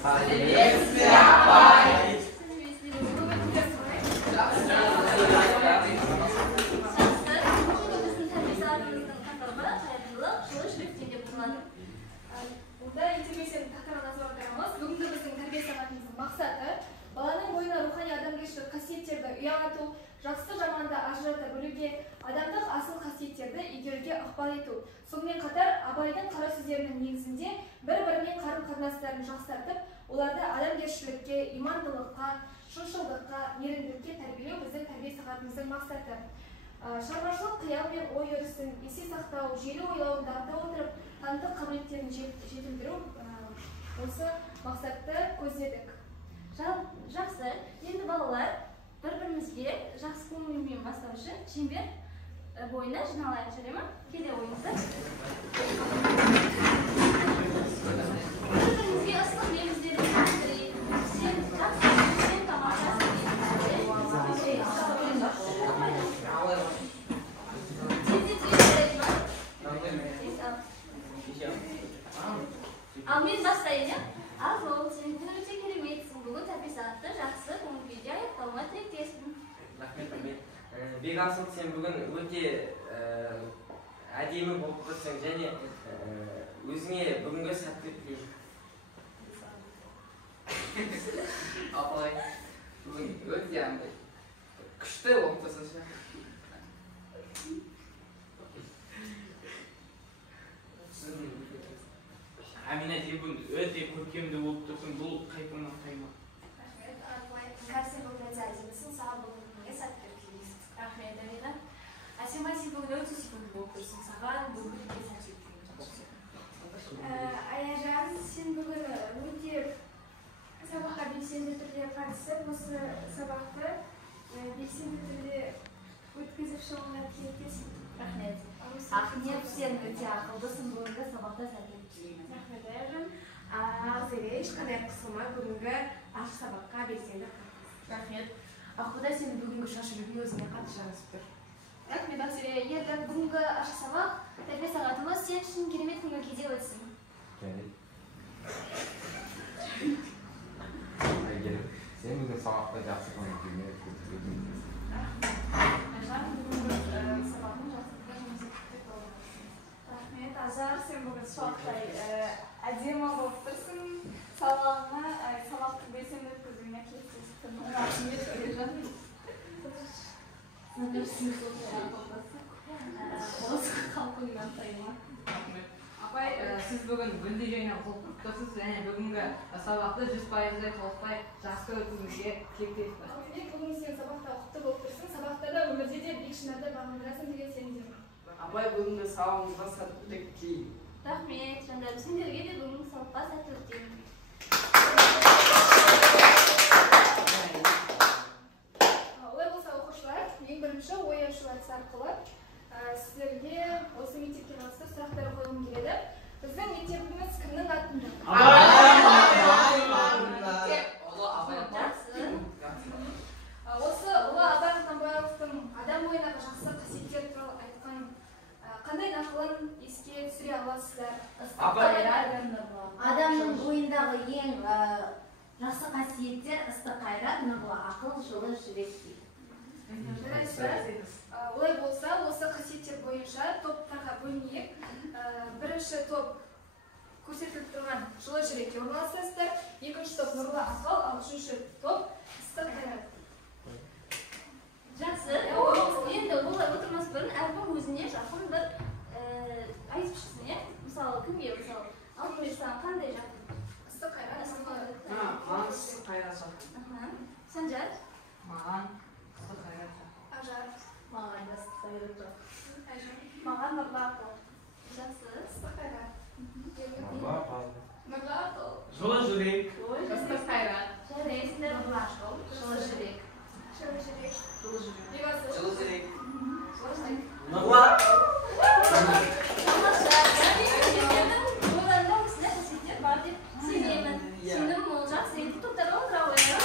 Сәлеметсіз бе, апай? Бұнда интербесенің тақырыбына назар аударамыз. Бүгінгі біздің тәрбие сағатымыздың мақсаты баланың бойына рухани адамгершілік қасиеттерді ұялату, жақсы жаманды ажырата білуге, адамдық асыл қасиеттерді игеруге ықпал ету. Сонымен қатар Абайдың қара сөздерінің негізінде бір-бірімен қарым-қатынастарын жақсартып, оларды адамгершілікке, имандылыққа, шыншылдыққа, мейірімділікке тәрбиелеу біздің тәрбие сағатымыздың мақсаты. Шығармашылық қиял мен ой өрісін есе сақтау, желі ойлауын дамыта отырып, танымдық қабілеттерін жетілдіру осы мақсатты көздедік. Жақсы, енді балалар бір-бірімізге жақсы көңілмен бастау үшін шеңбер бойына жиналайық, жарай ма? Келе ойыңыздар. Бір-бірімізге ыстық лебіздерді білдірейік. Сен жақсысың, сен тамашасың. Ал мен бастайын, ал жол, сен күн өте кереметсің. Бүгін тәрбие сағатты жақсы көңіл күйде аяқтауыңа тілектеспін. Рахмет, бек асыл, сен бүгін өте әдемі болып тұрсың және өзіңе бүгінгі сәттілік тілеймін. Апай, бүгін өте андай күшті болып тұрсың ше. Әмина, сен бүгін өте көркемді болып тұрсың, бұл қайпыңнан қайма. Рахмет, Арсен бүгін өте әдемісің, саған бүгін күнге сәттілік тілейміз. Рахмет, Амина. Асема, сен бүгін өте сүйкімді болып тұрсың, саған бүгін күнге сәттілік тілейміз. Аяжан, сен бүгін өте сабаққа белсенді түрде қатысып, осы сабақты белсенді түрде өткізіп шығуыңа тілектеспін. Рахмет. Ахмет, сен өте ақылдысың, бүгінгі сабақта сәттілік тілеймін. Рахмет, Аяжан. Ақзере, ешқандай қысылмай бүгінгі аш сабаққа белсенді қатысты. Рахмет. Аққұда, сен бүгінгі шашылуын өзіңе қатты жарасып тұр. Рахмет, Ақзере. Ертең бүгінгі ашық сабақ тәрбие сағатымыз сен үшін керемет көңіл күйде өтсін. Әйгерім, сен бүгін сабақта жақсы көңіл күйде өтуің керексің. Ажар, бүгінгі сабағың жақсылыққа жұмыс етіп болды. Рахмет, Ажар, сен бүгін шуақтай әдемі болып тұрсың. Сабақты белсенді өткізуіңе тілектеспін. Рахмет, Аяжан. Осы қалпыңнан тайма. Апай, сіз бүгін гүлді және құлпық тұрсыз және бүгінгі сабақты 100%-дай толықтай жақсы өтуіңізге тілектеспін. Рахмет, бүгін сен сабақта ұқыпты болып тұрсың. Сабақта да өмірде де биік шыңдарды бағындырасың деген сенімдемін. Апай, бүгінгі сабағымызға сәттілік тілеймін. Рахмет, жандарым, сендерге де бүгінгі сабаққа сәттілік тілеймін. Олай болса, оқушылар, ең бірінші ой ашу әдісі арқылы сіздерге осы мектепке қатысты сұрақтар қойғым келеді. Біздің мектебіміз кімнің атында? Жақсы. Осы ұлы Абай Құнанбаевтың адам бойындағы жақсы қасиеттер туралы айтқан қандай нақылын еске түсіре аласыздар? Адамның бойындағы ең жақсы қасиеттер ыстық қайрат, нұрлы ақыл, жылы жүрек дейді. Олай болса, осы қасиеттер бойынша топтарға бөлінейік. Бірінші топ көрсетіліп тұрған жылы жүрекке орналасасыздар. Екінші топ нұрлы ақыл, ал үшінші топ ыстық қайрат. Жақсы. Енді олай отырмас бұрын әркім өзіне жақын бір айтып шықсын, е? Мысалы, кімге мысалы? Алтынбек, саған қандай жақын? Ыстық қайрат. Маған ыстық қайрат жақын. Санжар? Маған ыстық қайрат жақын. Ажар. Маған да ыстық қайрат жақын. Маған нұрлы ақыл. Жақсы. Ыстық қайрат. Нұрлы ақыл. Жылы жүрек. Ыстық қайрат. Жарай, сендер нұрлы ақыл, жылы жүрек. Жылы жүрек. Жылы жүрек. Бекасыл. Жылы жүрек. Жылы жүрек. Нұрлы Тамаша. Сендердің ойларында осындай қасиеттер бар деп сенемін. Сенім ол жақсы еді. Топтарға отыра қойыңдар.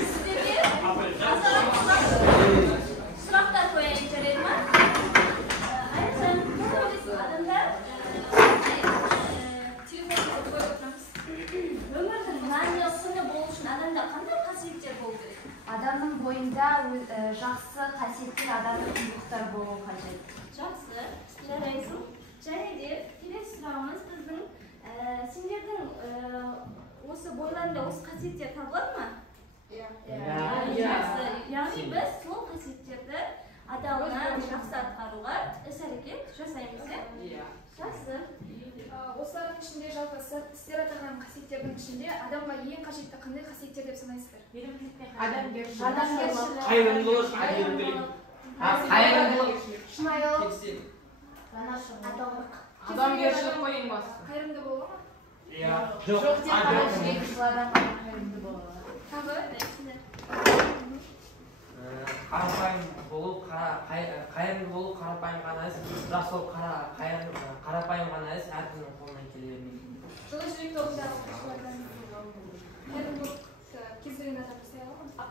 Сіздерге сұрақтар қояйын, жарайды ма? қасиеттер адамдық құндылықтар болуы қажет. Жақсы, жарайсың. Және де келесі сұрағымыз біздің сендердің осы бойларында осы қасиеттер табылады ма? Жақсы. Яғни біз сол қасиеттерді адамға жақсы атқаруға іс-әрекет жасаймыз, иә? Жақсы. Осылардың ішінде жалпы сіздер атаған қасиеттердің ішінде адамға ең қажетті қандай қасиеттер деп санайсыздар? Адамгершілік. Қайырымдылық, әділдік. Қайырымдылық. Шынайылық. Адалдық. Адамгершілік қой ең бастысы. Қайырымды болу ма? Иә. Жоқ, тек қана жүрегі адам қайырымды болады. Тағы? Қарапайым болу, қайырымды болу қарапайым ғана емес, бірақ сол қарапайым ғана емес, әркімнің қолынан келе бермейді. Жылы жүрек тобындағы оқушылардан қайырымдылықты кез келген адам жасай алады ма?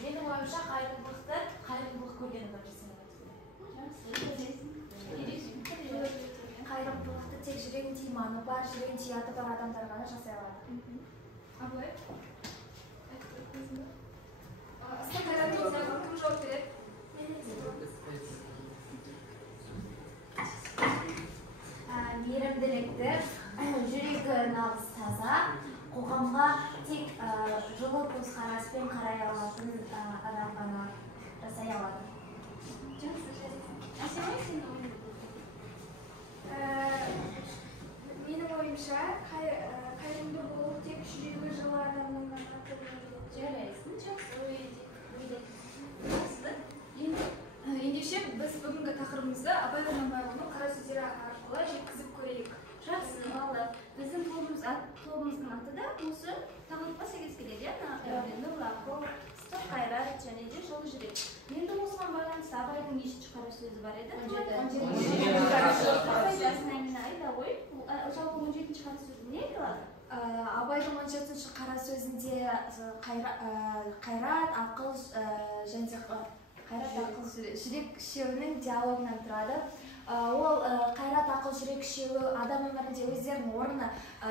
Менің ойымша қайырымдылық көрген адам жасай алады. Қайырымдылықты тек жүрегін тиманы бар, жүрегін тияты бар адамдар ғана жасай алады. Абылай? Ыстық қайраттылыққа кім жауап береді? Мейірімділікті, жүрегі нағыз таза, қоғамға тек жылы көзқараспен қарай алатын адам ғана жасай алады. Менің ойымша қайырымды болу тек жүрегі жылы адамның ғана қолынан Жарайсың, жақсы. Ендеше біз бүгінгі тақырыбымызды Абай Құнанбайұлының қара сөздері арқылы жеткізіп көрейік. Жақсы, балалар. Біздің тобымыздың аты да осы тақырыпқа сәйкес келеді, нұрлы ақыл, ыстық қайрат және де жылы жүрек. Енді осыған байланысты Абайдың нешінші қара сөзі бар еді? 17-ші. Жалпы 17-ші қара сөзі не айтылады? Абайдың 17-ші қара сөзінде қайрат, ақыл және жүрек үшеуінің диалогынан тұрады. Ол қайрат, ақыл, жүрек үшеуі адам өмірінде өздерінің орны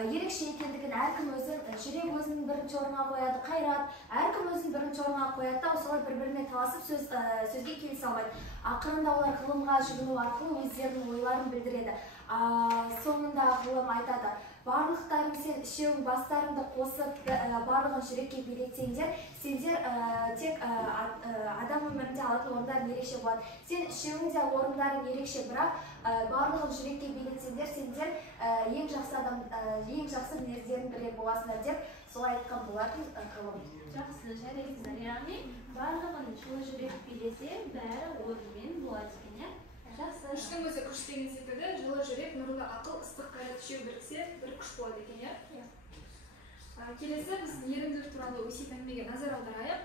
ерекше екендігін әркім жүрек өзінің бірінші орнына қояды, қайрат әркім өзінің бірінші орнына қояды да осылай бір-біріне таласып сөзге келісе алмайды. Ақырында олар ғылымға жүгіну арқылы өздерінің ойларын білдіреді. Соңында ғылым айтады: барлықтарың сен үшеуің бастарыңды қосып барлығын жүрекке билетсеңдер, сендер тек адам өмірінде алатын орындарың ерекше болады. Сен үшеуің де орындарың ерекше, бірақ барлығын жүрекке билетсеңдер, сендер ең жақсы мінездерін білер боласыңдар деп солай айтқан болатын ғылым. Жақсы, жарайсыздар. Яғни барлығын жылы жүрек билесе, бәрі орнымен болады екен, иә? Жақсы. Күштің өзі күш деген секілді, жылы жүрек, нұрлы ақыл, ыстық қайрат үшеуі біріксе, бір күш болады екен, иә? Келесі біз мейірімділік туралы өсиет әңгімеге назар аударайық.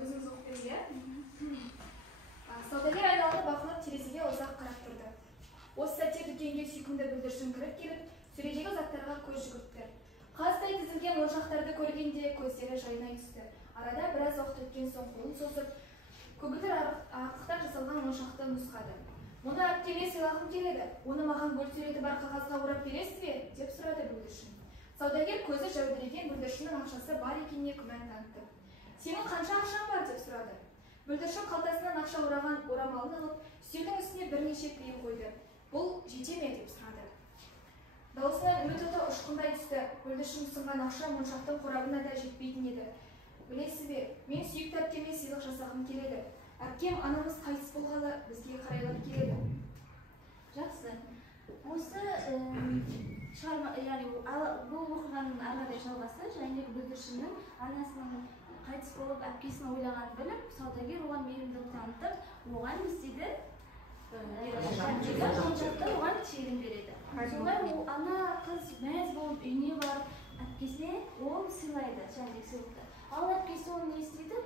Өзіңіз оқып беріңіз. Саудагер айналаны бақылап терезеге ұзақ қарап тұрды. Осы сәтте дүкенге сүйкімді бүлдіршін кіріп келіп, сөредегі заттарға көз жүгіртті. Қаздай тізілген моншақтарды көргенде көздері жайнай түсті. Арада біраз уақыт өткен соң қолын созып, көгілдір артықтан жасалған моншақты нұсқады. Мұны әпкеме сыйлағым келеді. Оны маған гүл суреті бар қағазға орап бересіз бе? Деп сұрады бүлдіршін. Саудагер көзі жәудіреген бүлдіршіннің ақшасы бар екеніне күмән танытты. Сенің қанша ақшаң бар? Деп сұрады. Бүлдіршін қалтасынан ақша ораған орамалын алып, үстелдің үстіне бірнеше тиын қойды. Бұл жете ме? Деп сұрады. Даусынан үміт оты ұшқындай түсті. Бүлдіршін ұсынған ақша моншақтың қорабына да жетпейтін еді. Білесіз бе, мен сүйікті әпкеме сыйлық жасағым келеді. Әпкем анамыз қайтыс болғалы бізге қарайлап келеді. Жақсы. Осы шығарма, яғни бұл оқиғаның ары қарай жалғасы, және бүлдіршіннің анасының қайтыс болып әпкесін ойлағанын біліп, саудагер оған мейірімділік танытып, оған не істейді? Оған тегін береді. Сондай ана қыз мәз болып үйіне барып, әпкесіне ол сыйлайды, және сыйлықты. Ал әпкесі оны не істейді?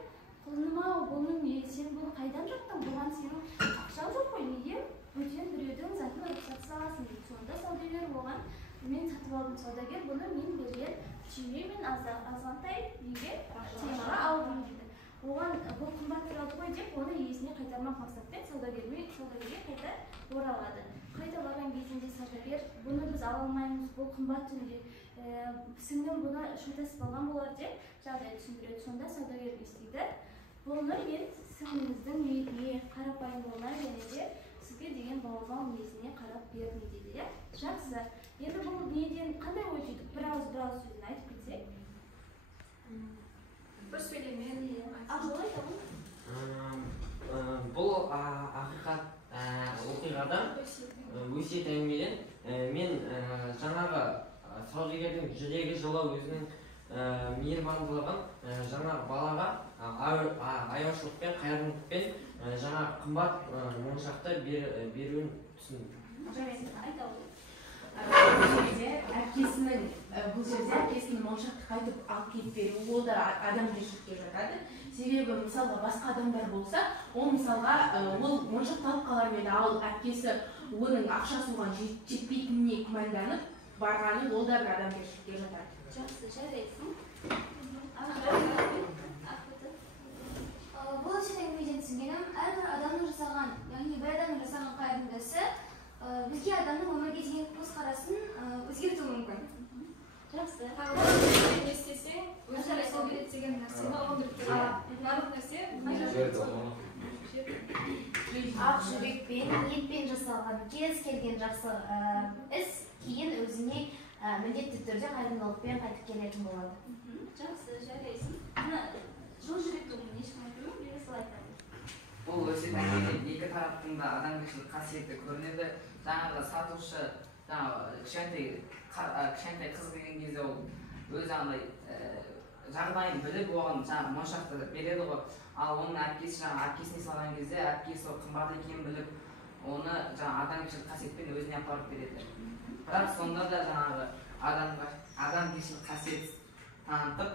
Құлыным-ау, бұның сен бұны қайдан жақтың? Бұған сенің ақшаң жоқ қой, неге бөтен біреудің затын рұқсат саласың дейді. Сонда саудагер оған, мен сатып алдым, саудагер бұны мен берген түйме мен азғантай неге тиынға алдым дейді. Оған бұл қымбат тұрады ғой деп, оны иесіне қайтармақ мақсатпен саудагерге қайта оралады. Қайталаған кезінде саудагер, бұны біз ала алмаймыз, бұл қымбат түрде, сіңлім бұны шылтасып алған болар деп жағдай түсіндіреді. Сонда саудагер не істейді? Болар мен сіңліңіздің ниетіне қарапайымдылығына және де сізге деген бауырмал мінезіне қарап бердім дейді, иә? Жақсы. Енді бұл неден қандай ой түйдік? Bir ауыз сөзін айтып кетсек? Bir söylemen. Ақылы айтамын. Бұл ақиқат оқиғадан өсиет әңгімеден мен жаңағы саудагердің жүрегі жылы өзінің мейірбандылығын жаңағы балаға аяушылықпен, қайырымдылықпен жаңағы қымбат моншақты беруін түсіндім. Бұл жерде әкесінің моншақты қайтып алып кетіп беруі, ол да адамгершілікке жатады. Себебі мысалға басқа адамдар болса, ол мысалға ол моншақты алып қалар еді, ал әкесі оның ақшасы оған жетпейтініне күмәнданып барғаны, ол да бір адамгершілікке жатады. Жақсы, жарайсың. Бұл өсиет әңгімеден түсінгенім, әрбір адамның жасаған, яғни бір адамның жасаған қайырымды ісі бізге адамның өмірге деген көзқарасын өзгертуі мүмкін. Жақсы. Не істесең, өзіңе сол келеді деген нәрсені ұғындырып береді. Барлық нәрсе Ақ жүрекпен, ниетпен жасалған кез келген жақсы іс кейін өзіне міндетті түрде қайырымдылықпен қайтып келетін болады. Жақсы, жарайсың. Жол жүректің ешкім айтпаймын, бірге солай айтамын. Бұл өсиет әңгімеден екі тараптың да адамгершілік қасиеті көрінеді. Жаңағы сатушы кішкентай қыз келген кезде ол өз андай жағдайын біліп оған жаңағы моншақты береді ғой. Ал оның әпкесі әпкесіне салған кезде әпкесі қымбат екенін біліп оны жаңағы адамгершілік қасиетпен өзіне апарып береді. Бірақ сонда да жаңағы адамгершілік қасиет танытып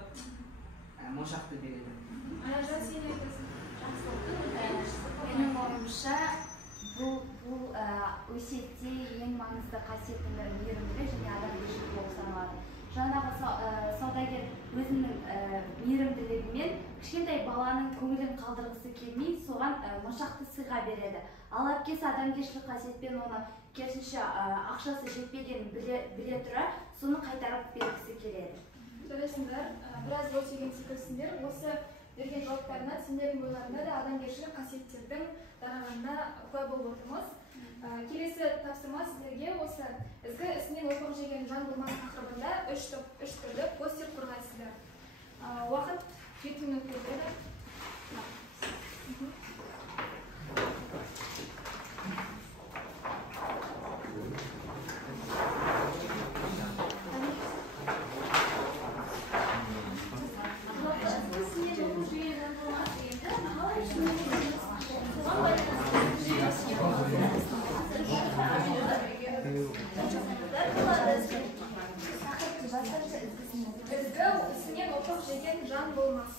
моншақты береді. Аяжан сен айтасың. Менің ойымша бұл өсиетте ең маңызды қасиеттің бірі мейірімділік және адамгершілік болып саналады. Жаңағы саудагер өзінің мейірімділігімен кішкентай баланың көңілін қалдырғысы келмей, соған моншақты сыйға береді. Ал әпкесі адамгершілік қасиетпен оны керісінше ақшасы жетпегенін біле тұра, соны қайтарып бергісі келеді. Жарайсыңдар, біраз ой түйген секілдісіңдер. Осы берген жауаптарына, сендердің ойларында да адамгершілік қасиеттердің дарағанына куә болып отырмыз. Келесі тапсырма сіздерге осы ізгі ісінен опық жеген жан болмас тақырыбында үш түрлі постер қорғайсыздар. Уақыт 7 минут беріледі. Ізгі ісінен опық жеген жан болмас.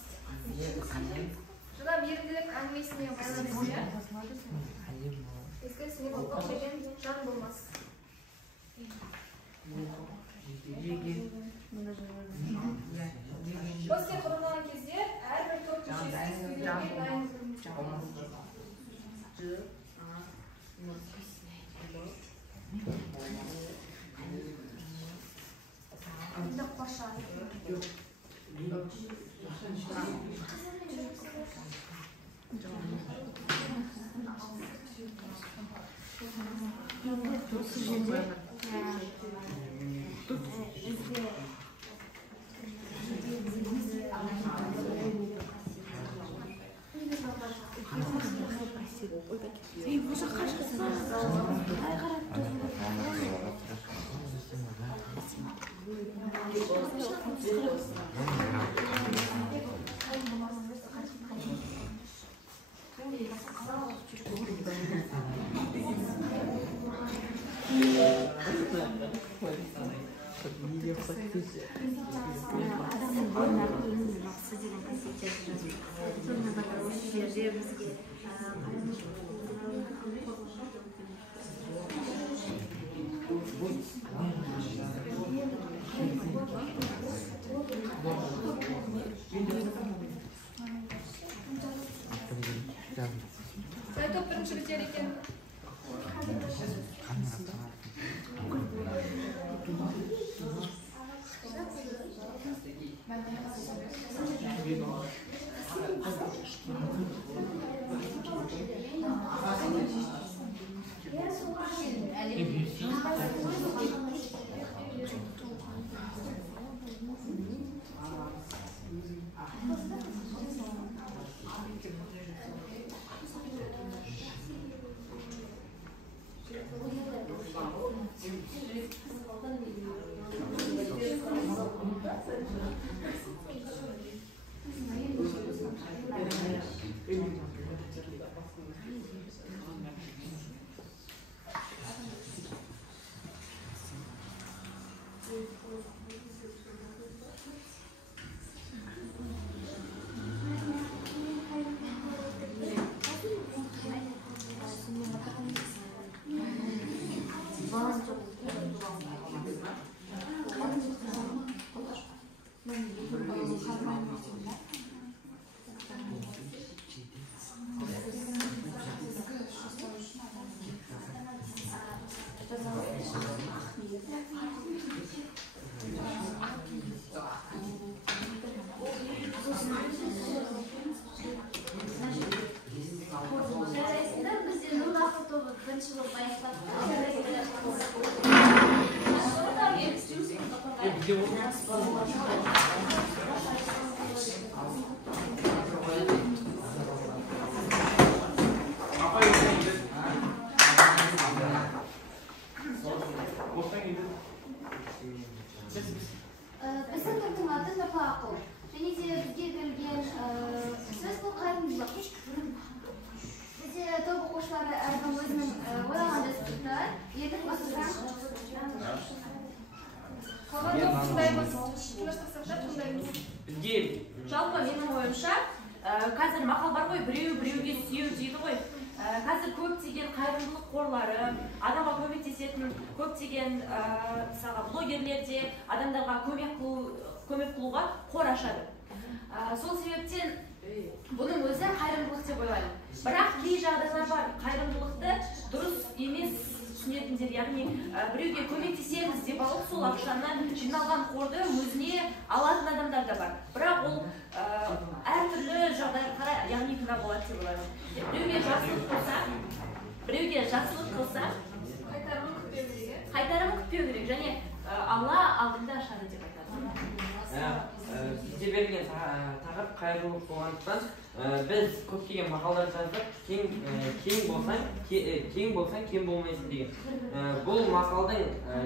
Жаңа мейірімділік әңгімесіне байланысты. Ізгі ісінен опық жеген жан болмас. Постер құрылған кезде әрбір топ мүшесі сөйлеуге дайын көрінеді. Топ бірінші бітер екен. бірінші болып аяқтап біздің топтың аты Нұрпа Ақыл. Және де бізге берілген сөз бұл қайырымдылық. Бізде топ оқушылары әркім өзінің ойлаған жастықта ертең басында қалған топ тыңдаймыз. Тыңдастырсақ тыңдаймыз. Бізге жалпы менің ойымша қазір мақал бар ғой, біреуге сүйеу дейді ғой. Қазір көптеген қайырымдылық қорлары, адамға көмектесетін көптеген блогерлер де адамдарға көмек қылуға қор ашады. Сол себептен бұның өзі қайырымдылық деп ойлаймын. Бірақ кей жағдайлар бар, қайырымдылықты дұрыс емес түсінетіндер, яғни біреуге көмектесеміз деп алып, сол ақшаны жиналған қорды өзіне алатын адамдар да бар. Бірақ ол әртүрлі жағдайға, яғни күнә болады деп ойлаймын. Біреуге жақсылық қылса, қайтарымын күтпеу керек, және Алла алдында ашады деп айтады. Бізде берілген тақырып қайырымдылық болғандықтан біз көптеген мақалдар жаздық. Кең болсаң, кем болмайсың деген. Бұл мақалдың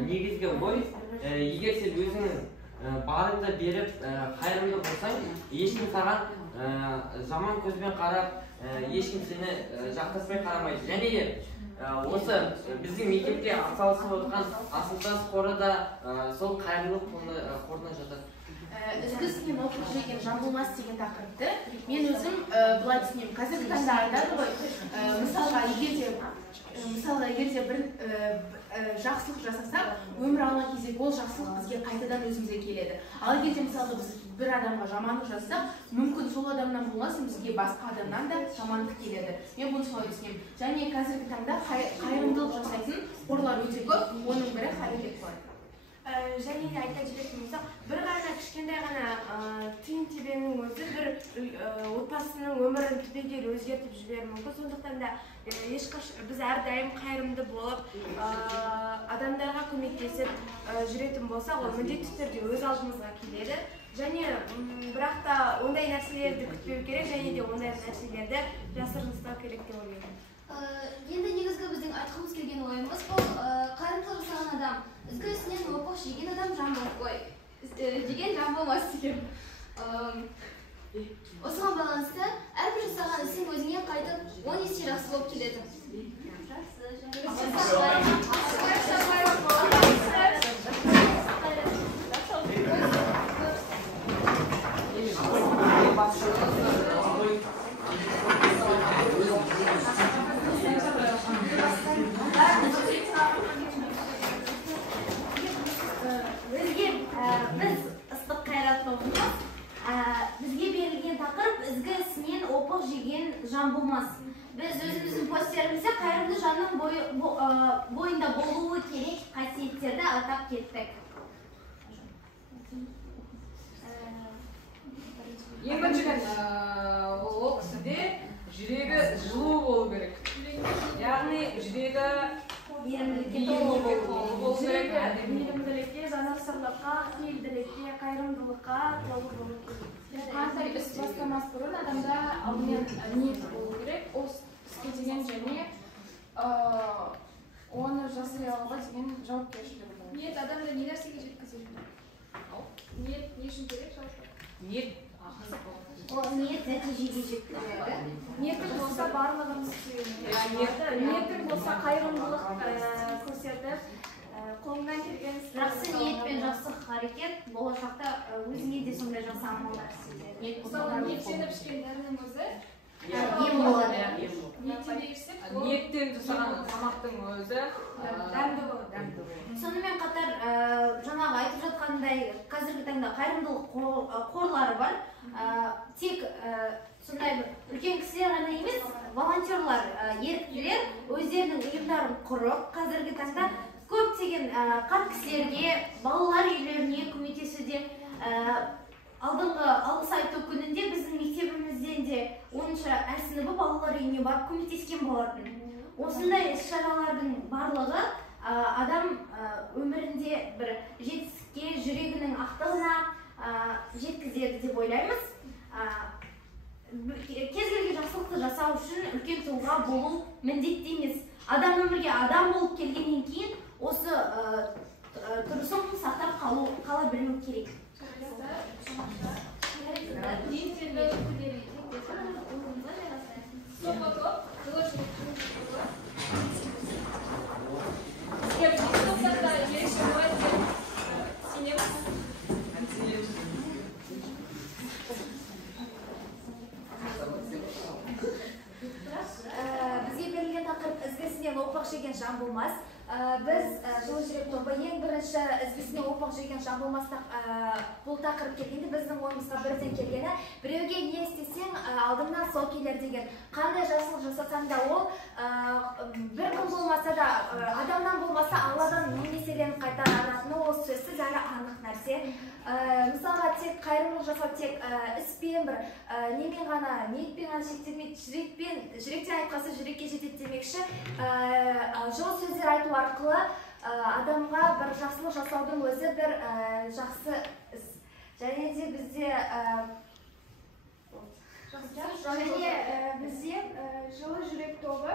негізгі ой, егер сен өзіңнің барыңды беріп қайырымды болсаң, ешкім саған жаман көзбен қарап, ешкім сені жақтаспай қарамайды. Және де осы біздің мектепте атсалысып отырған асылтас қоры да сол қайырымдылық қорына жатады. Ізгі ісінен опық жеген жан болмас деген тақырыпты мен өзім былай түсінемін. Қазіргі таңда айтады ғой, мысалға егер де бір жақсылық жасасақ, өмір алған кезде ол жақсылық бізге қайтадан өзімізге келеді. Ал егер де мысалы біз бір адамға жамандық жасасақ, мүмкін сол адамнан болмасын, бізге басқа адамнан да жамандық келеді. Мен бұны солай түсінемін. Және қазіргі таңда қайырымдылық жасайтын қорлар өте көп, оның бірі Харекет қоры. Және де айта кететін болсақ, бір ғана кішкентай ғана тиын тебеннің өзі бір отбасының өмірін түбегейлі өзгертіп жіберуі мүмкін. Сондықтан да біз әрдайым қайырымды болып, адамдарға көмектесіп жүретін болсақ, ол міндетті түрде өз алдымызға келеді. Және бірақ та ондай нәрселерді күтпеу керек, және де ондай нәрселерді жасырын ұстау керек деп ойлаймын. Енді негізгі біздің айтқымыз келген ойымыз бұл қайырымдылық жасаған адам ізгі ісінен опық жеген адам жан деген жан болмас деген. Осыған байланысты әрбір жасаған ісің өзіңе қайтып 10 есе жақсы болып келеді. Біз ыстық қайрат тобымыз, бізге берілген тақырып ізгі ісінен опық жеген жан болмас. Біз өзіміздің постерімізде қайырымды жанның бойында болуы керек қасиеттерді атап кеттік. Ең біріншіден ол кісіде жүрегі жылу болу керек. Яғни жүрегі мейірімділікке толы болу керек. Мейірімділікке, жанашырлыққа, пейілділікке, қайырымдылыққа толы болу керек. Қандай іс бастамас бұрын адамда алдымен ниет болу керек. Ол іске деген және оны жасай алуға деген жауапкершілік болу. Ниет адамды не нәрсеге жеткізеді? Ниет не үшін керек жалпы? ниет нәтижеге жеткізеді. Ниетің болса барлығын істейді. Ниетің болса қайырымдылық көрсетіп, қолыңнан келген Жақсы ниет пен жақсы харекет болашақта өзіңе де сондай жақсы амалдар істейді. Мысалы, ниеттеніп ішкен дәрінің өзі ем болады. ниеттен жасаған тамақтың өзі дәмді болады. Сонымен қатар жаңағы айтып жатқандай қазіргі таңда қайырымдылық қорлары бар. Тек сондай үлкен кісілер ғана емес, волонтерлар, еріктілер өздерінің ұйымдарын құрып, қазіргі таңда көптеген қарт кісілерге, балалар үйлеріне көмектесуде. Алдыңғы алғыс айту күнінде біздің мектебімізден де 10-шы Ә сыныбы балалар үйіне барып көмектескен болатын. осындай іс-шаралардың барлығы адам өмірінде бір жетістікке, жүрегінің ақтығына жеткізеді деп ойлаймыз. Кез келген жақсылықты жасау үшін үлкен тұлға болу міндетті емес. Адам өмірге адам болып келгеннен кейін осы тұрысын сақтап қала білу керек. Бізге берілген тақырып ізгісінен опық жеген жан болмас. Біз жылы жүрек тобы ең бірінші ізгісінен опық жеген жан болмас бұл тақырып келгенде біздің ойымызға бірден келгені біреуге не істесең алдыңнан сол келер деген. Қандай жақсылық жасасаң да ол бір күн болмаса да адамнан болмаса Алладан мың еселеніп қайтаратыны ол сөзсіз әрі анық нәрсе. Мысалға тек қайырымдылық жасау тек іспен бір немен ғана ниетпен ғана шектелмейді, жүректен айтқасы жүрекке жетеді демекші. Жылы сөздер айту арқылы адамға бір жақсылық жасаудың өзі бір жақсы іс. Және де бізде жылы жүрек тобы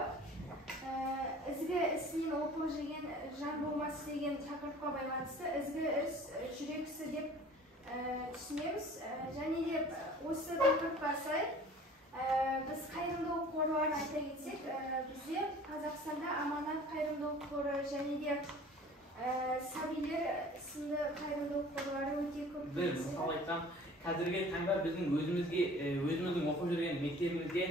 ізгі ісінен опық жеген жан болмас деген тақырыпқа байланысты ізгі іс жүрек ісі деп түсінеміз. Және де осы тақырыпқа сай біз қайырымдылық қорларын айта кетсек, бізде Қазақстанда Аманат қайырымдылық қоры және де сәбилер сынды қайырымдылық қорлары өте көп. Біз мысалы айтсам, қазіргі таңда біздің өзіміздің оқып жүрген мектебімізге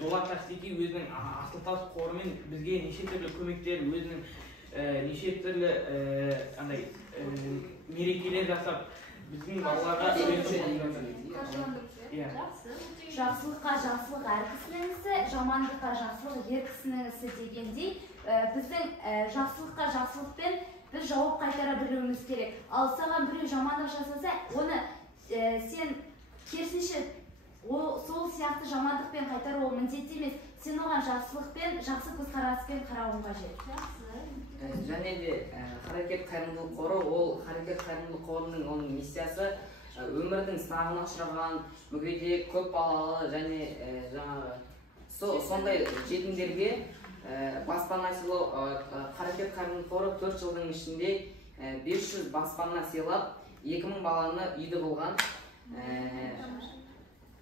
Дулат Ташсеки өзінің Асылтас қорымен бізге неше түрлі көмектер, өзінің неше түрлі мерекелер жасап, біздің балаларға жақсылыққа жақсылық әр кісінің ісі, жамандыққа жақсылық ер кісінің ісі дегендей, біздің жақсылыққа жақсылықпен біз жауап қайтара білуіміз керек. Ал саған біреу жамандық жасаса, оны сен керісінше сол сияқты жамандықпен қайтару ол міндетті емес. Сен оған жақсылықпен, жақсы көзқараспен қарауың қажет. Және де Харекет қайырымдылық қоры, ол Харекет қайырымдылық қорының оның миссиясы өмірдің сынағына ұшыраған мүгедек, көп балалы және жаңағы сондай жетімдерге баспана сыйлау. Харекет қайырымдылық қоры 4 жылдың ішінде 500 баспана сыйлап, 2000 баланы үйді болған.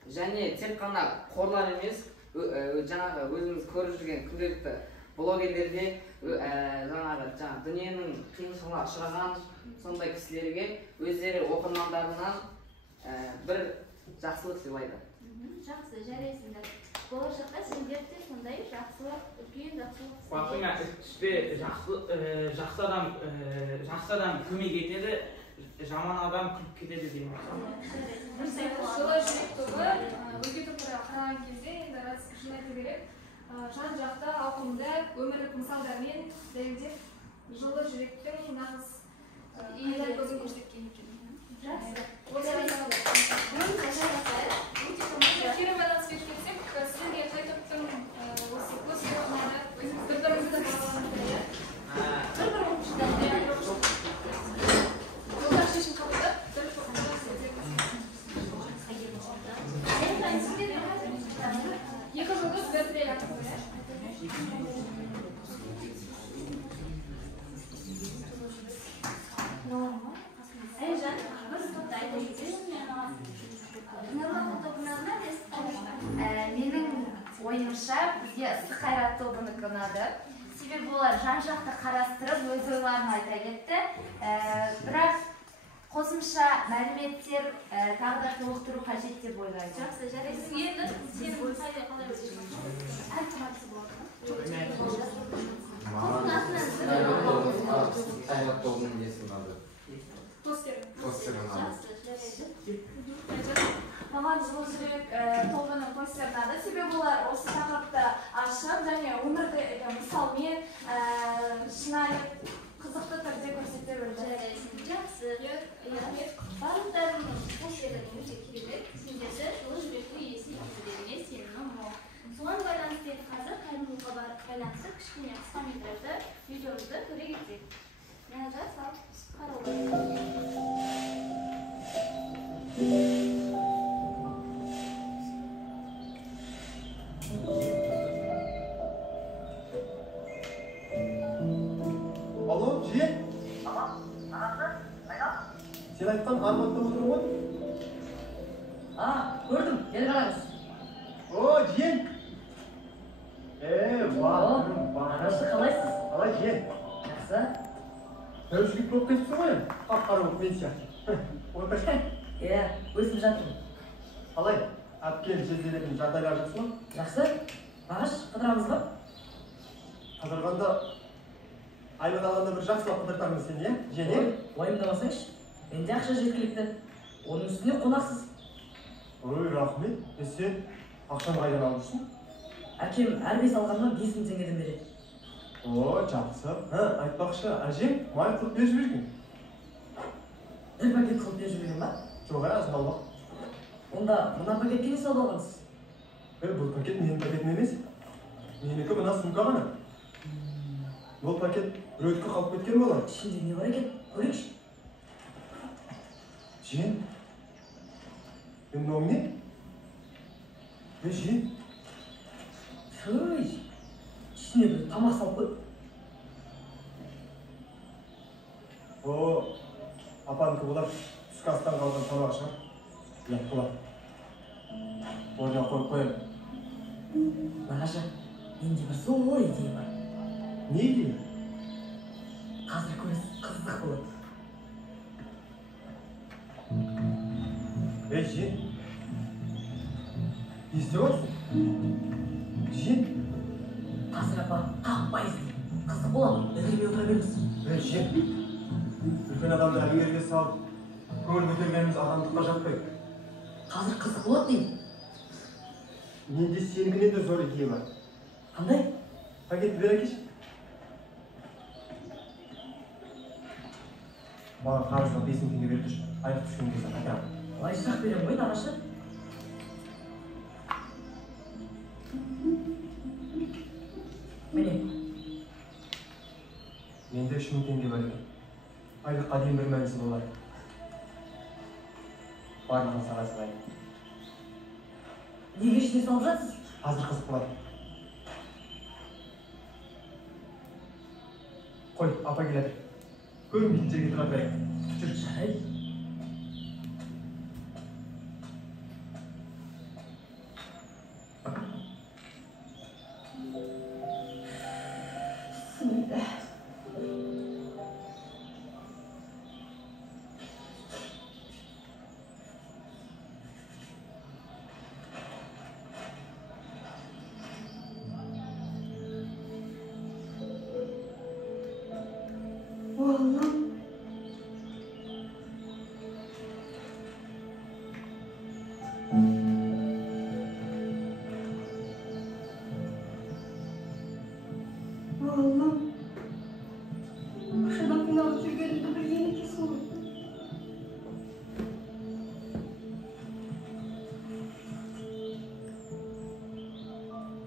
Және тек қана қорлар емес, жаңағы өзіміз көріп жүрген күнделікті блогерлерде жаңағы дүниенің қиыншылығына ұшыраған сондай кісілерге өздері оқырмандарынан бір жақсылық сыйлайды. Жақсы, жарайсыңдар. Болашақта сендер де сондай жақсылық, үлкен жақсылық. Басыңа іште жақсы адам көмек етеді, жаман адам күліп кетеді деймін. Жылы жүрек тобы өзге топтарға қараған кезде енді шын айту керек, жан-жақты ауқымды өмірлік мысалдармен дәлелдеп жылы жүректің нағыз ел көзін көрсеткен екен. Жақсы. Кері байланыс берсек, сізге қай топтың осы көз қоғамында бір-бірімізді бағаланып жолдар шешім қабылдап, бір тоғымда екі жұлдыз бір тірек атып Айжан, бір топта айта кетесің. Менің ойымша бізге ыстық қайрат тобынікі ұнады. Себебі олар жан-жақты қарастырып, өз ойларын айта кетті. Бірақ қосымша мәліметтер тағы да толықтыру қажет деп ойлаймын. Жақсы, жарайсың. Енді сенің қалай өзің? Әркім Қайрат тобының несі ұнады? Постері ұнады. Маған жылы жүрек тобының постері ұнады. Себебі олар осы тақырыпты ашып және өмірді мысалмен шынайы қызықты түрде көрсете білді. Жақсы. Барлықтарының постерін өте керемет. Сендерді жылы жүректі иесі етуіне сенімім мол. Соған байланысты қазір қайырымдылыққа байланысты кішкене қысқа метражды видеомызды көре кетсек. Yana sal қарауға. Алло, жиен? Сен айтқан арматтап отырмын ғой? Көрдім, кел қараңыз. О, жиен! Жақсы, қалайсыз? Қалай жиен? Жақсы. Тәуішілік болып кетіпсің ғой? Қап-қара болып мен сияқты. Отыршы. Өсіп жатырмын. Қалай? Әпкем жезделетін жағдайлар жақсы ма? Жақсы. Мағаш, қыдырамыз ба? Қыдырғанда айлық алғанда бір жақсылап қыдыртамын сені, иә? Жиен, иә? Уайымдамасаңшы. Менде ақша жеткілікті. Оның үстіне қонақсыз. Ой, рахмет. Сен ақшаны қайдан алып жүрсің? Әкем әр бес алғаннан 5000 теңгеден береді. О, жақсы. Айтпақшы, әжем май қылып беріп жіберген. Бір пакет қылып беріп жіберген ба? Жоқ, азын албақ. Онда мына пакетке не сауда алғансыз? Бұл пакет менің пакетім емес. Менікі мына сумка ғана. Бұл пакет біреудікі қалып кеткен болар. Ішінде не бар екен? Көрейікші. Жиен? Мынау не? Жиен? Өй, ішіне бір тамақ салып қой. О, апанікі болар, түскі астан қалған тамақ шығар. Ұят болар. Орнына қойып қоямын. Нағашы, менде бір зор идея бар. Не идея? Қазір көресіз, қызық болады. Жиен? Не істеп отырсың? Жиен? Қазір апа, қақпай іздейді. Қызық болады, үдірмей отыра беріңіз. Жиен? Үлкен адамды әңгерге салып, көңіл көтергеніміз адамдыққа жатпайды. Қазір қызық болады деймін. Менде сенікінен де зор идея бар. Қандай? Пакетті бер әкеші. Маған қарызға 5000 теңге беріп тұршы. Айлық түскен кезде қайтарамын. Олай сұрақ беремін ғой, нағашы. Міне. Менде 3000 теңге бар екен. Айлыққа дейін бір мәнісі болар. Барлығын саған сылайын. Неге ішіне салып жатсыз? Қазір қызық болады. Қой, апа келеді. Көрінбейтін жерге тұрар берейік. Жүр. Жарайды.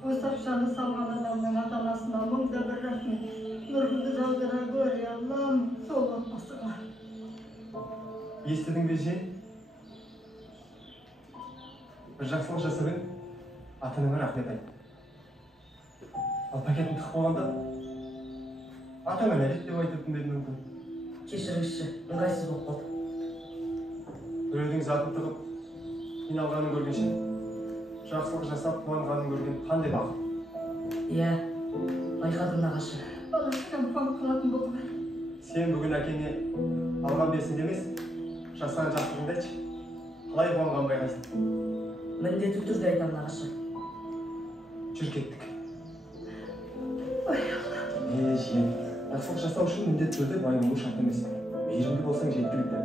Осы ақшаны салған адамның ата-анасына мыңда бір рахмет. Нұрыңды жаудыра гөр, Аллам, сол отбасыға. Естідің бе жиен? Бір жақсылық жасадың, ата-анаңа рахмет айт. Ал пакетін тық болғанда, атаңа нәлет деп айтып едім мүмкін. Кешіріңізші, ыңғайсыз болып қалды. Біреудің затын тығып, қиналғанын көргенше, жақсылық жасап қуанғанын көрген қандай бақыт. Иә, байқадым нағашы. Баласынан қуанып қалатын болды ма? Сен бүгін әкеңе алған бесінде емес, жасаған жақсылығыңды айтшы. Қалай қуанғанын байқайсың? Міндетті түрде айтамын нағашы. Жүр кеттік. Жиен, жақсылық жасау үшін міндетті түрде байымы шарт емес. Мейірімді болсаң жеткілікті.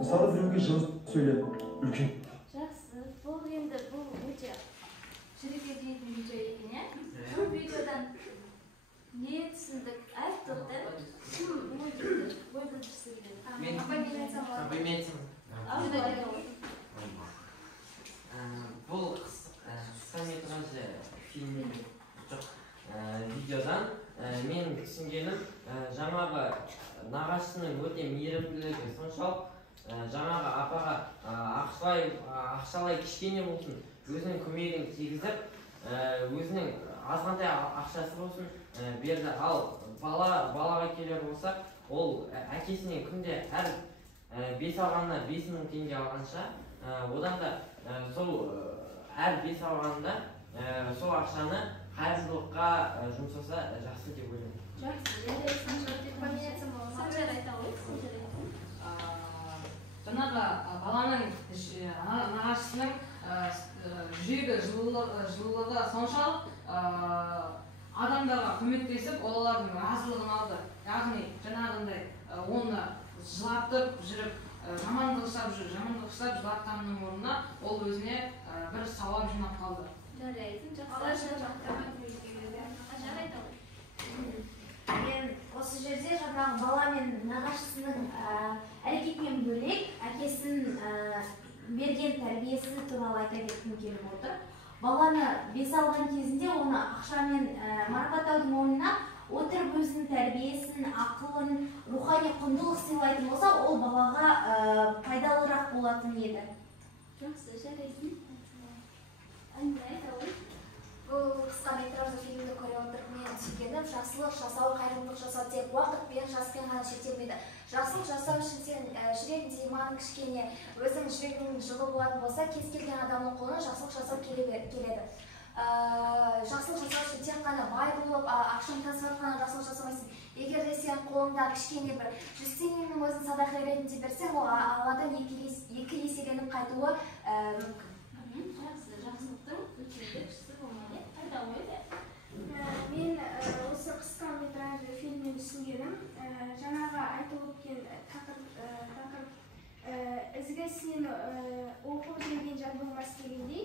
Мысалы біреуге жылы сөйлеп, үлкен. Жақсы, бұл енді бұл өте жүрекке тиетін видео екен, иә? Бұл видеодан не түсіндік? Айттық, да? Кім ой білдіргісі келеді? Апа мен айтсам болады? Апа мен айтсам. Бұл қысқа метражды фильм жоқ видеодан мен түсінгенім жаңағы нағашысының өте мейірімділігі соншалық жаңағы апаға ақшалай кішкене болсын өзінің көмегін тигізіп өзінің азғантай ақшасы болсын берді. Ал балаға келер болсақ, ол әкесінен күнде әр бес алғанына 5.000 теңге алғанша, одан да сол әр бес алғанында сол ақшаны қайырымдылыққа жұмсаса жақсы деп ойлаймын. Жаңағы баланың нағашысының жүрегі жылылығы соншалық адамдарға көмектесіп, олардың разылығын алды. Яғни жаңағындай оны жылатып жүріп, жамандық жасап жылатқанның орнына ол өзіне бір сауап жинап қалды. Мен осы жерде жаңағы бала мен нағашысының әрекетінен бөлек әкесінің берген тәрбиесі туралы айта кеткім келіп отыр. Баланы бес алған кезінде оны ақшамен марапаттаудың орнына отырып өзінің тәрбиесін, ақылын, рухани құндылық сыйлайтын болса, ол балаға пайдалырақ болатын еді. Жақсы, жарайсың. Бұл қысқа метражды фильмді көре отырып мен түсінгенім, жақсылық жасау, қайырымдылық жасау тек уақытпен, жаспен ғана шектелмейді. Жақсылық жасау үшін сен жүрегіңде иманың кішкене, өзің жүрегің жылы болатын болса, кез келген адамның қолына жақсылық жасау келеді. Жақсылық жасау үшін тек қана бай болып, ақшаны тасып қана жақсылық жасамайсың. Егер де сен қолыңда кішкене бір 100 теңгенің өзін садақа ретінде берсең, ол Алладан екі еселеніп қайтуы мүмкін. Мен осы қысқа метражды фильмнен түсінгенім, жаңағы айтылып өткен тақырып ізгі ісінен оқып жүрген жан болмас дегендей,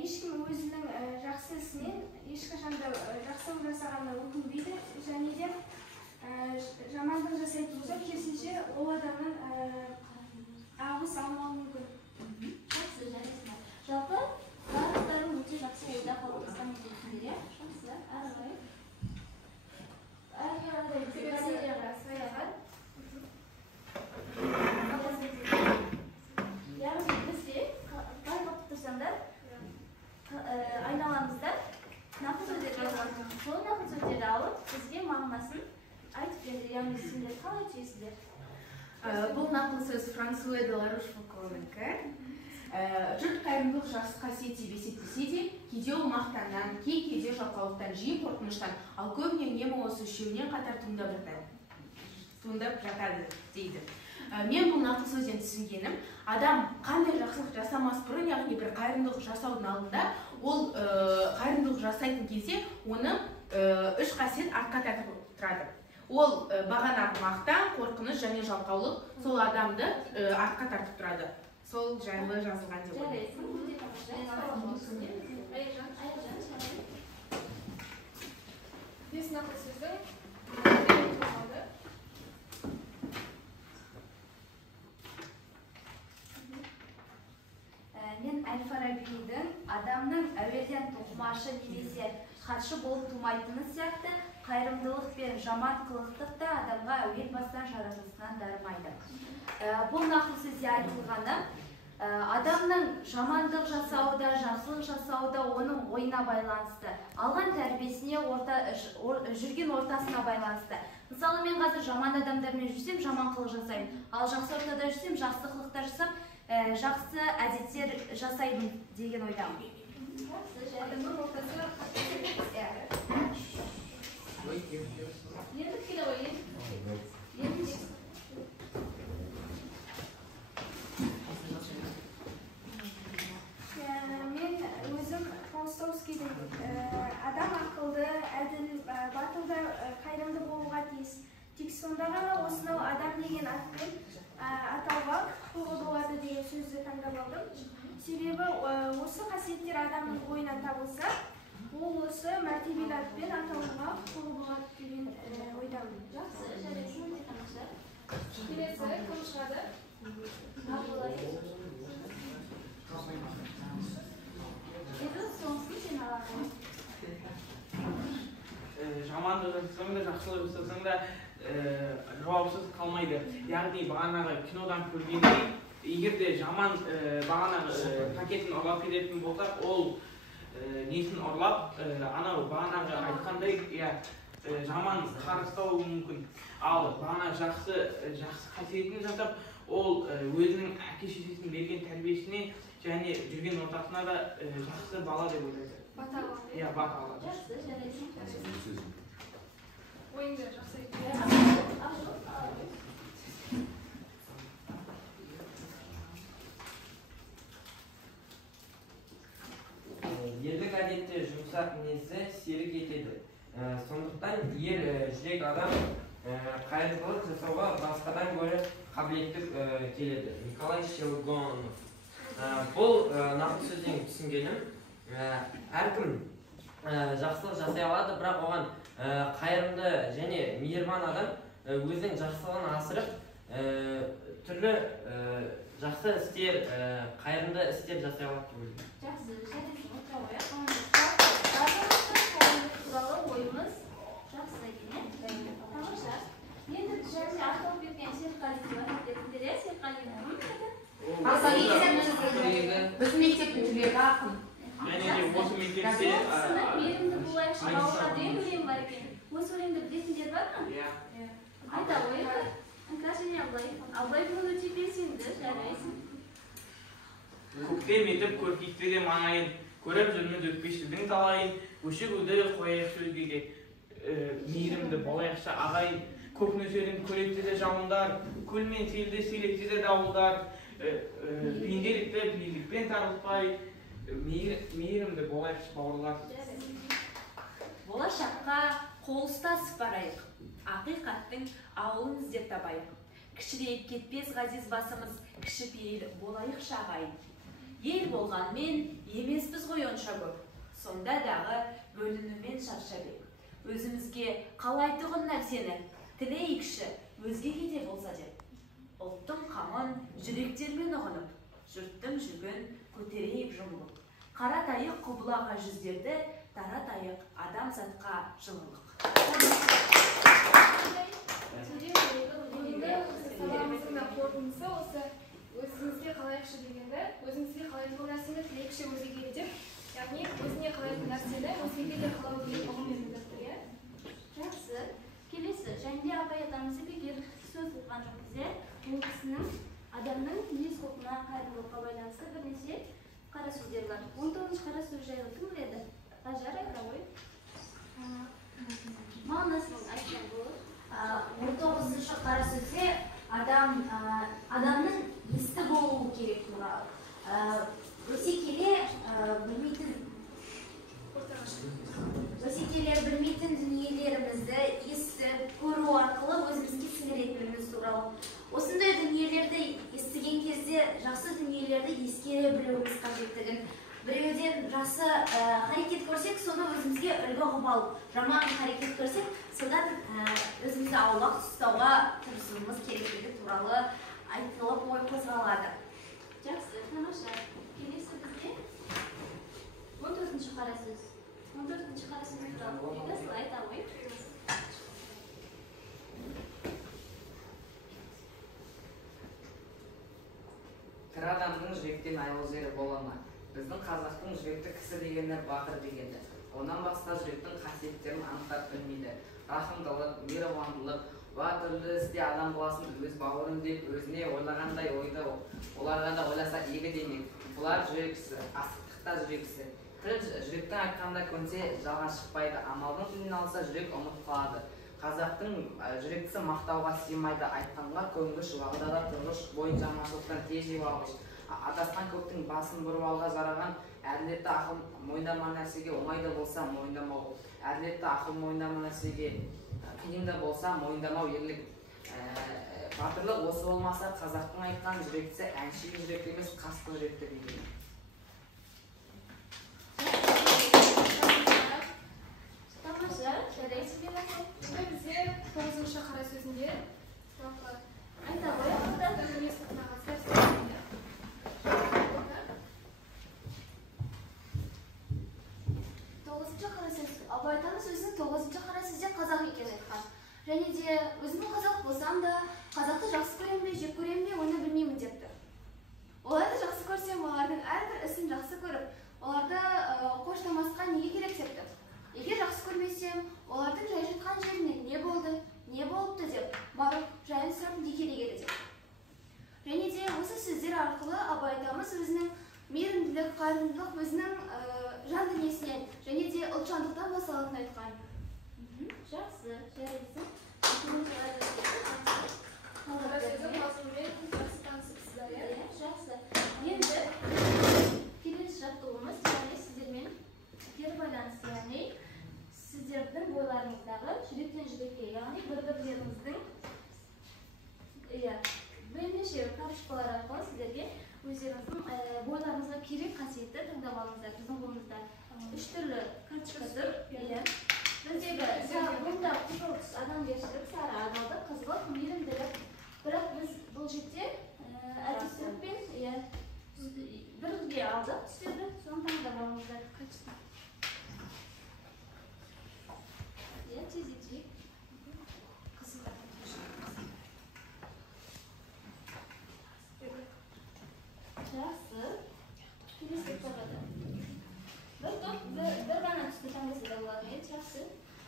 ешкім өзінің жақсы ісінен ешқашан да жақсылық жасағанына өкінбейді, және де жамандық жасайтын болса, керісінше ол адамның алғыс алмауы мүмкін. Жақсы, жарайсың. Жалпы барлықтарың өте жақсы ойда қалыптасқан екенсіңдер, иә? Жақсы, ары қарай. Ары қарай яғни бізде қалай қалып тұрсаңдар, айналамызда нақыл сөздер жазылады. Сол нақыл сөздерді алып, бізге мағынасын айтып берді, яғни сендер қалай түйесіздер? Бұл нақыл сөз Франсуа де ла Рошфорконікі. Жұрт қайырымдылық жақсы қасиет деп есептесе де, кейде ол мақтаннан, кейде жалқаулықтан, жиі қорқыныштан, ал көбіне үнемі осы үшеуінен қатар туындап жатады дейді. Мен бұл нақыл сөзден түсінгенім, адам қандай жақсылық жасамас бұрын, яғни бір қайырымдылық жасаудың алдында, ол қайырымдылық жасайтын кезде оны үш қасиет артқа тартып тұрады. Ол бағанағы мақтан, қорқыныш және жалқаулық сол адамды артқа тартып тұрады. Сол жайлы жазылған деп ойлаймын. Бес нақыл сөздің Мен Әл-Фарабидің адамның әуелден тоқымашы немесе хатшы болып тумайтыны сияқты, қайырымдылық пен жаман қылықтық та адамға әуел бастан жаратылысынан дарымайды. Бұл нақыл сөзде айтылғаны, адамның жамандық жасауда, жақсылық жасауда оның ойына байланысты, алған тәрбиесіне, жүрген ортасына байланысты. Мысалы, мен қазір жаман адамдармен жүрсем, жаман қылық жасаймын, ал жақсы ортада жүрсем, жақсы қылықтар жасап, жақсы әдеттер жасаймын деген ойдамын. Адамның ортасы енді келе ғой, Мен өзім Толстойскийдің адам ақылды, әділ, батылда, қайырымды болуға тиіс. Тек сонда ғана осынау адам деген атпен атауға құқығы болады деген сөзді таңдап алдым. Себебі осы қасиеттер адамның бойынан табылса, ол осы мәртебелі атпен атауға құқығы болады деген ойдамын. Жақсы, жарайсың, өте тамаша. келесі кім шығады? Еді соңсын сен аласың. жамандық жасасаң да жақсылық жасасаң да жауапсыз қалмайды. Яғни бағанағы кинодан көргендей, егер де жаман бағанағы пакетін ұрлап кететін болсақ, ол несін ұрлап, анау бағанағы айтқандай, жаман қарыстауы мүмкін. Ал бағанағы жақсы қасиетін жасап, ол өзінің әке-шешесінің берген тәрбиесіне және жүрген ортасына да жақсы бала деп ойлайды. Бата алады. Иә, бата алады. Жақсы, жарайсың. Ойыңды жақсы Ерлік әдетте жұмсақ мінезді серік етеді. Сондықтан ер жүрек адам қайырымдылық жасауға басқадан гөрі қабілетті келеді. Николай Щелгонов. Бұл нақты сөзден түсінгенім, әркім жақсылық жасай алады, бірақ оған қайырымды және мейірман адам өзінің жақсылығын асырып, түрлі жақсы істер, қайырымды істер жасай алады деп ойлаймын. Жақсы, туралы ойымыз жақсы екен. Тамаша. Енді және ақталып кеткен Серқалиева ретінде Серқалиева біздің мектептің түлегі ақын. Және де осы мектепте мейірімді болайықшы балаларға деген өлең бар екен. Осы өлеңді білетіндер бар ма? Иә. Айта қойыңдар. Кажене Абылай бүгін өте белсенді, жарайсың. Көктем етіп көркейтпеген маңайын, көріп жүрміз өтпешілдің талайын, өшігуді қояйықшы өзгеге, мейірімді болайықшы ағайын, көк нөсерін көректі де жауындар, көл мен селді селекті де дауылдар, пенделікті билікпен тарылтпай, мейірімді болайықшы бауырлар. Болашаққа қол ұстасып барайық, ақиқаттың ауылын іздеп табайық. Кішірейіп кетпес ғазиз басымыз, кішіпейіл болайықшы ағайын. Ел болғанмен емеспіз ғой онша көп, сонда дағы бөлінумен шаршабек. Өзімізге қалайтұғын нәрсені тілейікші, өзгеге де болса деп. Ұлттың қамын жүректермен ұғынып, жұрттың жүгін көтерейік жұмылып. Қаратайық құбылаға жүздерді, таратайық адамзатқа жылылық. Сабағымыздың да қорытындысы осы өзіңізге қалайықшы дегенді, өзіңізге қалайтын нәрсені тілейікші өзгеге деп, яғни өзіне қалайтын нәрсені өзгеге де қалау деген ұғыммен білдірді, иә? Жақсы. Келесі, және Абай атамызды бекер сөз қылған жоқ бізде. Ол кісінің адамның мінез-құлқына, қайырымдылыққа байланысты бірнеше қара сөздер бар. 19-шы қара сөз жайлы кім біледі? Ажар айта ғой. Мағынасын айтқан болады. 19-шы қара сөзде адамның есті болуы керек туралы. Өсе келе білмейтін дүниелерімізді естіп, көру арқылы өзімізге сіңіретініміз туралы. Осындай дүниелерді естіген кезде жақсы дүниелерді ескере білуіміз қажеттігін, біреуден жақсы харекет көрсек, соны өзімізге үлгі қылып алып, жаман харекет көрсек, содан өзімізді аулақ ұстауға тырысуымыз керектігі туралы айтылып ой қозғалады. Жақсы, тамаша. Келесі бізде 14-ші қара сөз. 14-ші қара сөз туралы ойыңыз айта ғой. Тірі адамның жүректен аял жері бола ма? Біздің қазақтың жүректі кісі дегені батыр дегені. Онан басқа жүректің қасиеттерін анықтап білмейді. Рахымдылық, мейірбандылық, түрлі істе адам баласын өз бауырым деп өзіне ойлағандай ойды оларға да ойласа игі демек. Бұлар жүрексі, асықтықта жүрексі. Тіл жүректің айтқанда көнсе жалған шықпайды. Амалдың тілін алса жүрек ұмыт қалады. Қазақтың жүректісі мақтауға сыймайды, айтқанға көнгіш, уағдада тұрғыш, бойын жаманшылықтан тез жеп алғыш. Адасқан көптің басын бұрып алға жараған, әділетті ақыл мойындамаған нәрсеге оңайда болса мойындамау. Әділетті ақыл мойындамаған нәрсеге қиын да болса мойындамау ерлік. Батырлық осы болмаса қазақтың айтқан жүректісі әнші жүрек емес, қасты жүректі дейді. Тамаша, жарайсың деп айтып. Енді бізде 9-шы қара сөзінде айта ғой, Тоғызыншы қара сөз. Абай атамыз өзінің 9-кара сізде қазақ екен айтқан. Және де өзімнің қазақ болсам да, қазақты жақсы көрем бе, жек көрем бе, оны білмеймін депті. Оларды жақсы көрсем, олардың әрбір ісін жақсы көріп, оларды қоштамасқа неге керек депті. Егер жақсы көрмесем, олардың жай жатқан жеріне не болды, не болыпты деп, барып жайын сұрап неге келеді деп. Және де осы сөздер арқылы Абай атамыз өзінің мейірімділік, қайырымдылық өзінің жан дүниесінен және де ұлтжандықтан басталатынын айтқан. Жақсы, жарайсың. Жақсы. Енді келесі жаттығуымыз, яғни сіздермен кері байланысты, яғни сіздердің бойларыңыздағы жүректен жүрекке, яғни бір-бірлеріңіздің бірнеше карточкалар арқылы сіздерге өздеріңіздің бойларыңызға керек қасиетті таңдап алыңыздар. Біздің қолымызда 3 түрлі карточка тұр. Біздегі бұнда қызыл түс адамгершілік, сары адалдық, қызғылт, мейірімділік. Бірақ біз бұл жерде әртістікпен бірге алдық түстерді, соны таңдап алыңыздар. Тез етейік. Жақсы. Келесі тұрады. Бір ғана түсті таңдаса да болады. Жақсы.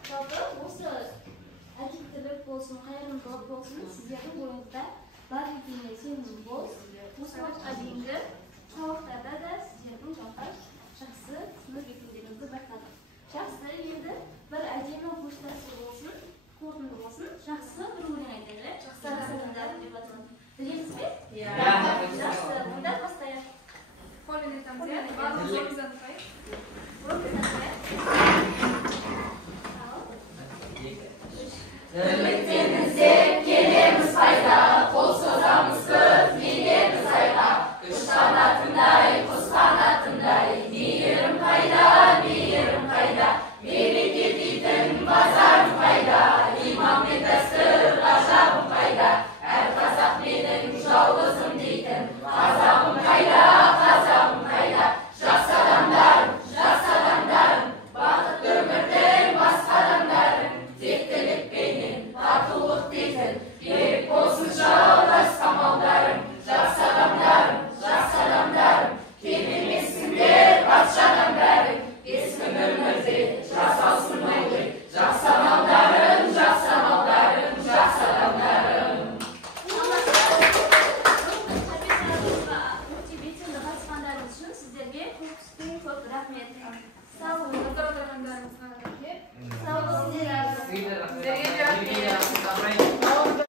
Жалпы осы әдептілік болсын, қайырымдылық болсын, сіздердің бойыңызда бар екеніне сенім бол. Осы уақытқа дейінгі сабақтарда да сіздердің жалпы жақсы сынып екендеріңізді байқадық. Жақсы, енді бір әдемі поштасы болсын, қорытынды болсын, жақсы бір өлең айтайық. Жақсы деп аталады. Білесіз бе? Жақсы, мұнда бастайық. Қолмен айтамыз, иә? Барлық орнымыздан тұрайық. Тірліктен іздеп келеміз пайда, қол созамыз көп, мейіріміз айға. Күш қанатындай, құс қанатындай, мейірім қайда, мейірім қайда. Береке дейтін базарым қайда, иман мен дәстүр ғажабым қайда. Әр қазақ менің жалғызым дейтін, қазағым қайда, қазағым қайда. Жақсы адамдарым, бақытты өмірдің басқа адамдарым, тектілікпенен татулық дейтін, берік болсын жалғасқан малдарым. Жақсы адамдарым, келмемесіңдер патшадан бәрің, ескі өмірде жасалсын мәңгілік. Жақсы адамдарым, жақсы адамдарым. Сіздерге көп рахмет. Сау болыңыздар. Сау болыңыздар.